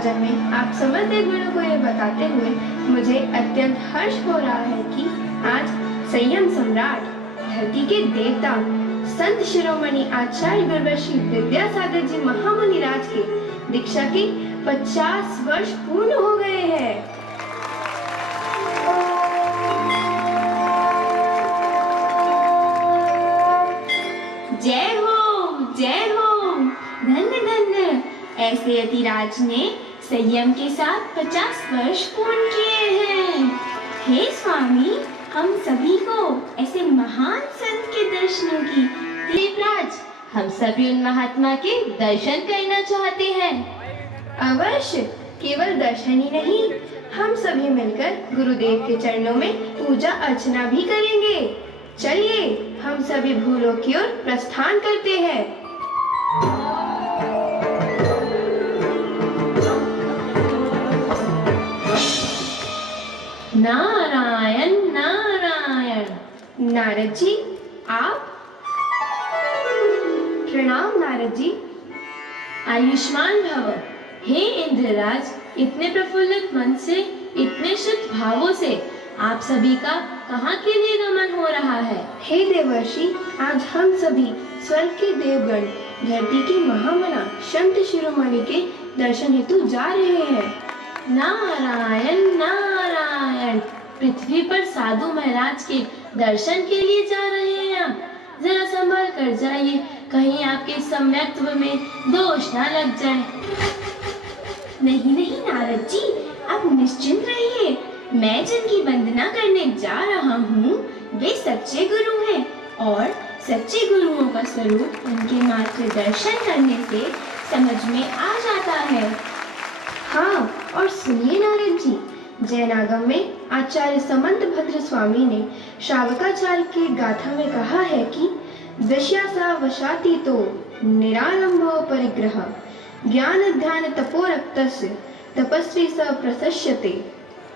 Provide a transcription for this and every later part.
राजा में आप समझते गुणों को ये बताते हुए मुझे अत्यंत हर्ष हो रहा है कि आज संयम सम्राट, धरती के देवता, संत शिरोमणि आचार्य गुरुवर्षी विद्यासागर जी महामुनि राज के दीक्षा के 50 वर्ष पूर्ण हो गए हैं। जय हो, जय हो, धन्य धन्य ऐसे यतिराज ने संयम के साथ 50 वर्ष पूर्ण किए हैं। हे स्वामी, हम सभी को ऐसे महान संत के दर्शनों की देवराज, हम सभी उन महात्मा के दर्शन करना चाहते हैं। अवश्य, केवल दर्शन ही नहीं, हम सभी मिलकर गुरुदेव के चरणों में पूजा अर्चना भी करेंगे। चलिए हम सभी भूलों की ओर प्रस्थान करते हैं। नारायण नारायण। नारद जी, आप? प्रणाम नारद जी। आयुष्मान भव। हे इंद्रराज, इतने प्रफुल्लित मन से, इतने शुद्ध भावों से आप सभी का कहाँ के लिए गमन हो रहा है? हे देवर्षि, आज हम सभी स्वर्ग के देवगण धरती के महामना संत शिरोमणि के दर्शन हेतु जा रहे हैं। नारायण नारायण। पृथ्वी पर साधु महाराज के दर्शन के लिए जा रहे हैं आप? जरा संभल कर जाइए, कहीं आपके सम्यक्त्व में दोष ना लग जाए। नहीं नहीं नारद जी, आप निश्चिंत रहिए। मैं जिनकी वंदना करने जा रहा हूँ वे सच्चे गुरु हैं और सच्चे गुरुओं का स्वरूप उनके मात्र दर्शन करने से समझ में आ जाता है। हाँ, और सुनिए नारद जी, जैनागम में आचार्य समंत भद्र स्वामी ने श्रावकाचार्य की गाथा में कहा है कि विषयासा वशातीतो निरालंबो परिग्रह ज्ञान ध्यान तपोरक्तस्य तपस्वी स प्रशस्यते।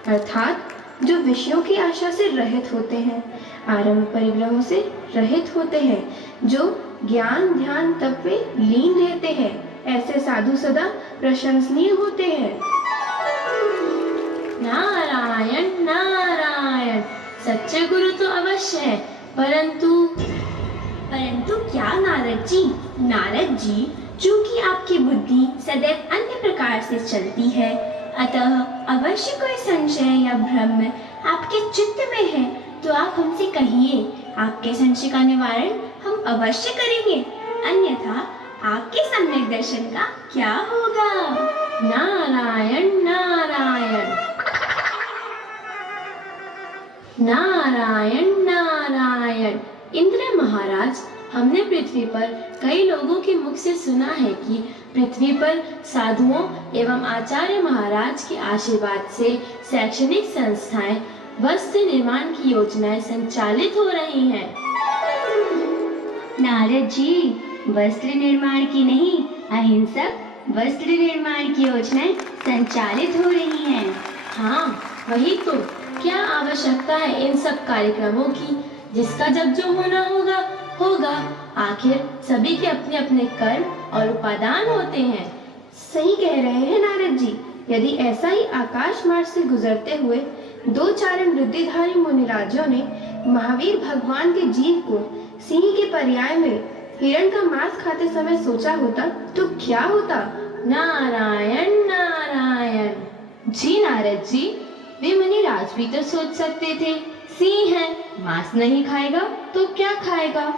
अर्थात जो विषयों की आशा से रहित होते हैं, आरंभ परिग्रहों से रहित होते हैं, जो ज्ञान ध्यान तप में लीन रहते हैं, ऐसे साधु सदा प्रशंसनीय होते हैं। नारायण नारायण। सच्चे गुरु तो अवश्य है, परंतु क्या नारद जी? नारद जी, चूंकि आपकी बुद्धि सदैव अन्य प्रकार से चलती है, अतः अवश्य कोई संशय या भ्रम आपके चित्त में है तो आप हमसे कहिए, आपके संशय का निवारण हम अवश्य करेंगे, अन्यथा आपके सम्यक दर्शन का क्या होगा? नारायण नारायण। नारायण नारायण। इंद्र महाराज, हमने पृथ्वी पर कई लोगों के मुख से सुना है कि पृथ्वी पर साधुओं एवं आचार्य महाराज के आशीर्वाद से शैक्षणिक संस्थाएं, वस्त्र निर्माण की योजनाएं संचालित हो रही हैं। नारद जी, वस्त्र निर्माण की नहीं, अहिंसक वस्त्र निर्माण की योजनाएं संचालित हो रही हैं। हाँ, वही तो। क्या आवश्यकता है इन सब कार्यक्रमों की? जिसका जब जो होना होगा होगा। आखिर सभी के अपने अपने कर्म और उपादान होते हैं। सही कह रहे हैं नारद जी। यदि ऐसा ही आकाश मार्ग से गुजरते हुए 2 चारण वृद्धिधारी मुनिराजों ने महावीर भगवान के जीव को सिंह के पर्याय में हिरण का मांस खाते समय सोचा होता तो क्या होता? नारायण नारायण। जी नारद जी, वे मुनिराज भी तो सोच सकते थे, सिंह है, मांस नहीं खाएगा तो क्या खाएगा,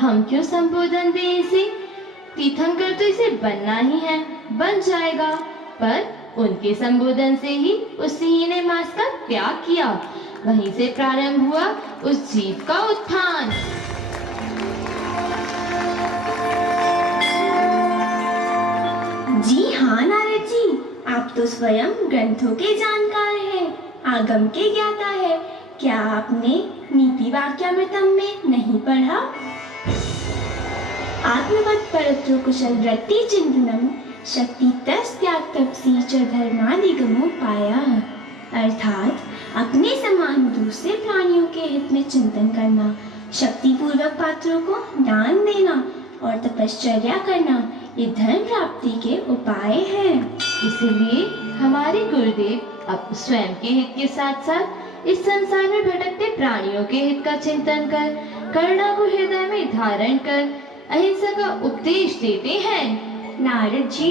हम क्यों संबोधन दें इसे? तीर्थंकर तो इसे बनना ही है, बन जाएगा। पर उनके संबोधन से ही उस सिंह ने मांस का त्याग किया, वहीं से प्रारंभ हुआ उस जीव का उत्थान। जी हाँ नारद जी, आप तो स्वयं ग्रंथों के जानकार हैं, आगम के ज्ञाता है। क्या आपने नीति वाक्यामृतम में नहीं पढ़ा? आत्मवत् परत्र कुशल वृत्ति चिंतनम शक्ति तस् त्याग तपसी च धर्मादिगमो पाया। अर्थात अपने समान दूसरे प्राणियों के हित में चिंतन करना, शक्ति पूर्वक पात्रों को दान देना और तपश्चर्या करना, ये धर्म प्राप्ति के उपाय हैं। इसलिए हमारे गुरुदेव अब स्वयं के हित के साथ साथ इस संसार में भटकते प्राणियों के हित का चिंतन कर, करुणा को हृदय में धारण कर अहिंसा का उपदेश देते हैं। नारद जी,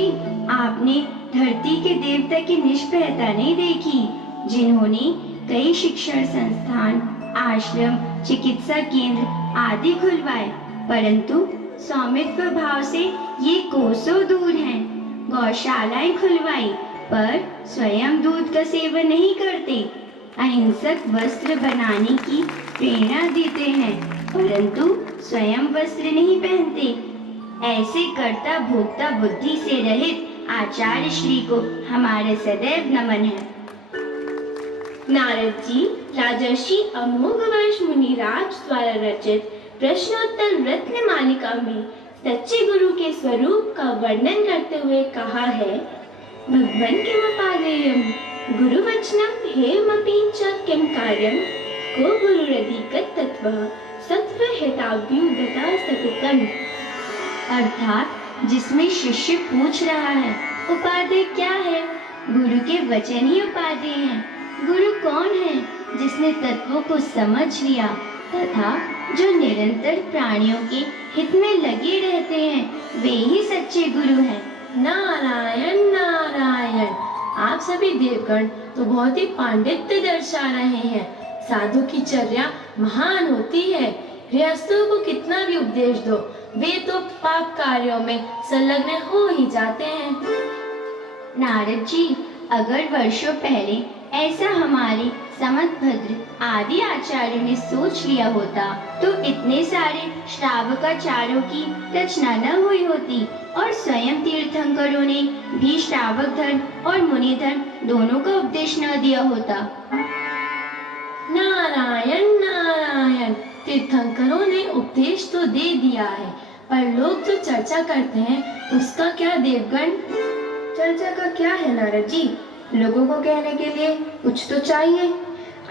आपने धरती के देवता की निष्फलता नहीं देखी, जिन्होंने कई शिक्षण संस्थान, आश्रम, चिकित्सा केंद्र आदि खुलवाए, परंतु स्वामित्व भाव से ये कोसों दूर हैं। गौशालाएं खुलवाई पर स्वयं दूध का सेवन नहीं करते। अहिंसक वस्त्र बनाने की प्रेरणा देते हैं, परंतु स्वयं वस्त्र नहीं पहनते। ऐसे कर्ता भोक्ता बुद्धि से रहित आचार्य श्री को हमारे सदैव नमन है। नारद जी, राजर्षि अमोघवर्ष मुनिराज द्वारा रचित प्रश्नोत्तर रत्न मालिका में सच्चे गुरु के स्वरूप का वर्णन करते हुए कहा है, भगवन किमपादेयम गुरु वचनम हेमपीच किम कार्यम को गुरुरधिगत तत्वः सत्व हिताभ्युदता सततम। अर्थात जिसमें शिष्य पूछ रहा है उपादेय क्या है, गुरु के वचन ही उपादेय हैं। गुरु कौन है? जिसने तत्वों को समझ लिया तथा जो निरंतर प्राणियों के हित में लगे रहते हैं, वे ही सच्चे गुरु हैं। नारायण नारायण। आप सभी देवगण तो बहुत ही पांडित्य दर्शा रहे हैं। साधु की चर्या महान होती है। गृहस्थों को कितना भी उपदेश दो, वे तो पाप कार्यों में संलग्न हो ही जाते हैं। नारद जी, अगर वर्षों पहले ऐसा हमारे समदभद्र आदि आचार्यों ने सोच लिया होता तो इतने सारे श्रावकाचार्यों की रचना न हुई होती और स्वयं तीर्थंकरों ने भी श्रावक धर्म और मुनि धर्म दोनों का उपदेश न दिया होता। नारायण नारायण। तीर्थंकरों ने उपदेश तो दे दिया है, पर लोग जो चर्चा करते हैं उसका क्या देवगण? चर्चा का क्या है नारद जी, लोगों को कहने के लिए कुछ तो चाहिए।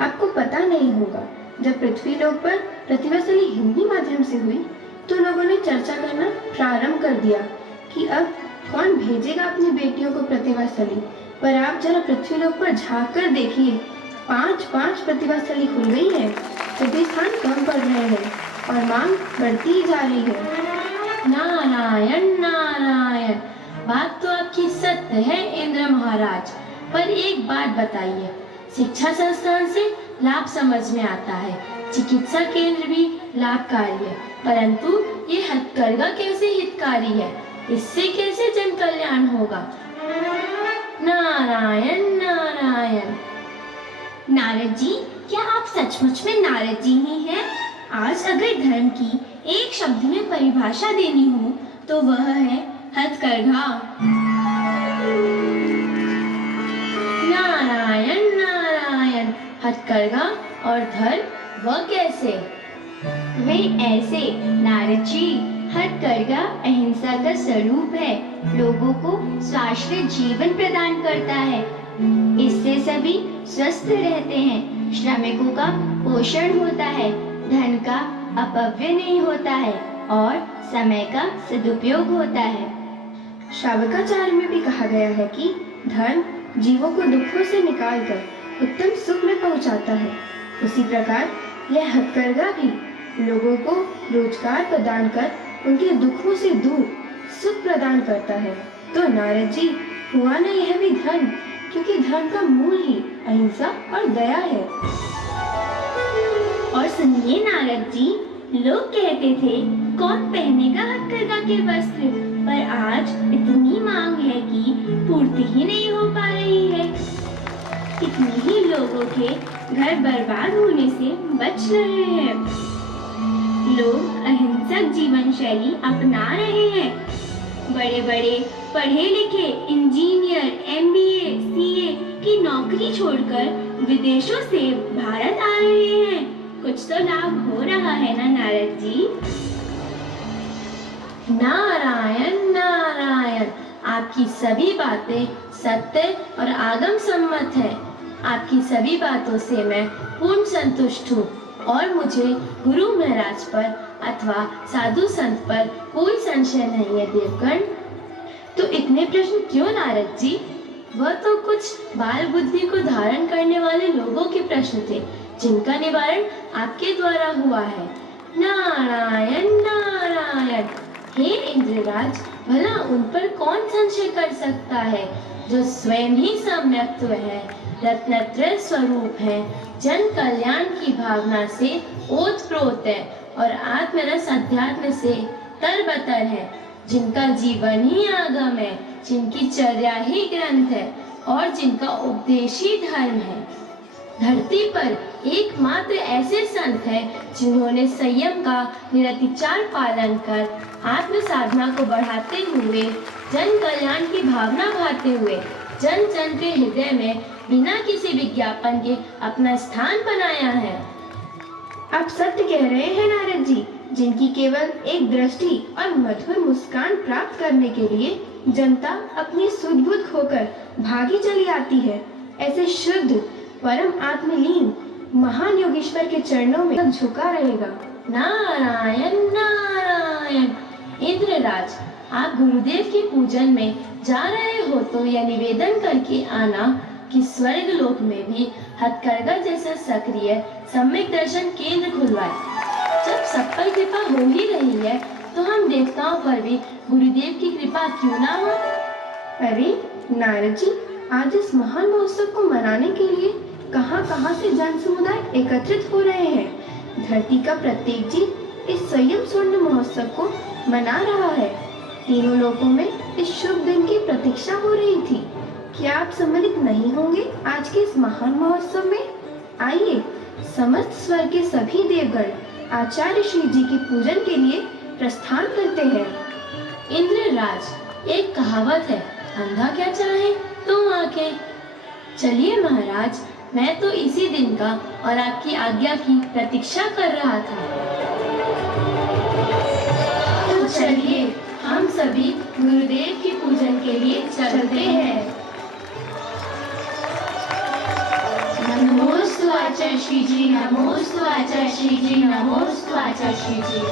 आपको पता नहीं होगा, जब पृथ्वी लोक पर प्रतिभाशाली हिंदी माध्यम से हुई तो लोगों ने चर्चा करना प्रारंभ कर दिया कि अब कौन भेजेगा अपनी बेटियों को प्रतिभाशाली। पर आप जरा पृथ्वी लोक पर झांक कर देखिए, 5-5 प्रतिभाशाली खुल गई है, सभी स्थान कम पड़ रहे हैं और मांग बढ़ती ही जा रही है। नारायण नारायण। बात तो आपकी सत्य है इंद्र महाराज, पर एक बात बताइए, शिक्षा संस्थान से लाभ समझ में आता है, चिकित्सा केंद्र भी लाभकारी है, परंतु ये हथकरघा कैसे हितकारी है? इससे कैसे जन कल्याण होगा? नारायण नारायण। नारद जी, क्या आप सचमुच में नारद जी ही हैं? आज अगर धर्म की एक शब्द में परिभाषा देनी हो तो वह है हथकरघा। नारायण नारायण। हथकरघा और धर्म वह कैसे? वे ऐसे नारद जी, हथकरघा अहिंसा का स्वरूप है, लोगों को स्वास्थ्य जीवन प्रदान करता है। इससे सभी स्वस्थ रहते हैं, श्रमिकों का पोषण होता है, धन का अपव्यय नहीं होता है और समय का सदुपयोग होता है। श्रावकाचार्य में भी कहा गया है कि धर्म जीवों को दुखों से निकालकर उत्तम सुख में पहुंचाता है। उसी प्रकार यह हथकरघा भी लोगों को रोजगार प्रदान कर उनके दुखों से दूर सुख प्रदान करता है। तो नारद जी, हुआ ना यह भी धर्म, क्योंकि धर्म का मूल ही अहिंसा और दया है। और सुनिए नारद जी, लोग कहते थे कौन पहनेगा हथकरघा के वस्त्र, पर आज इतनी मांग है कि पूर्ति ही नहीं हो पा रही है। इतने ही लोगों के घर बर्बाद होने से बच रहे हैं। लोग अहिंसक जीवन शैली अपना रहे हैं। बड़े बड़े पढ़े लिखे इंजीनियर, MBA, CA की नौकरी छोड़कर विदेशों से भारत आ रहे हैं। कुछ तो लाभ हो रहा है ना नारद जी? नारायण नारायण। आपकी सभी बातें सत्य और आगम सम्मत है। आपकी सभी बातों से मैं पूर्ण संतुष्ट हूँ और मुझे गुरु महाराज पर अथवा साधु संत पर कोई संशय नहीं है देवगण। तो इतने प्रश्न क्यों नारद जी? वह तो कुछ बाल बुद्धि को धारण करने वाले लोगों के प्रश्न थे, जिनका निवारण आपके द्वारा हुआ है। नारायण नारायण। हे इंद्रराज, भला उन पर कौन संशय कर सकता है, जो स्वयं ही सम्यक्त्व है, रत्नत्रय स्वरूप है, जन कल्याण की भावना से ओतप्रोत है और आत्मरस अध्यात्म से तरबतर है, जिनका जीवन ही आगम है, जिनकी चर्या ही ग्रंथ है और जिनका उपदेश ही धर्म है। धरती पर एकमात्र ऐसे संत हैं जिन्होंने संयम का निरतिचार पालन कर आत्म साधना को बढ़ाते हुए, जन कल्याण की भावना भाते हुए, जन जन के हृदय में बिना किसी विज्ञापन के अपना स्थान बनाया है। आप सत्य कह रहे हैं नारद जी, जिनकी केवल एक दृष्टि और मधुर मुस्कान प्राप्त करने के लिए जनता अपनी सुध-बुध खोकर भागी चली आती है। ऐसे शुद्ध परम आत्मलीन महान योगेश्वर के चरणों में झुका रहेगा। नारायण नारायण। इंद्रराज, आप गुरुदेव के पूजन में जा रहे हो तो यह निवेदन करके आना कि स्वर्ग लोक में भी हथकरघा जैसा सक्रिय सम्यक दर्शन केंद्र खुलवाए। जब सब पर कृपा हो ही रही है तो हम देवताओं पर भी गुरुदेव की कृपा क्यों ना हो। अरे नारद जी, आज इस महान महोत्सव को मनाने के लिए कहां-कहां से जन समुदाय एकत्रित हो रहे हैं। धरती का प्रत्येक जीव इस संयम स्वर्ण महोत्सव को मना रहा है। तीनों लोकों में इस शुभ दिन की प्रतीक्षा हो रही थी। क्या आप सम्मिलित नहीं होंगे आज के इस महान महोत्सव में? आइए, समस्त स्वर्ग के सभी देवगण आचार्य श्री जी के पूजन के लिए प्रस्थान करते हैं। इंद्रराज, एक कहावत है, अंधा क्या चाहे तो आंखें। चलिए महाराज, मैं तो इसी दिन का और आपकी आज्ञा की प्रतीक्षा कर रहा था। तो चलिए, हम सभी गुरुदेव के पूजन के लिए चलते हैं। नमोस्तु आचार्य श्री जी, नमोस्तु आचार्य श्री जी, नमोस्तु आचार्य श्री जी।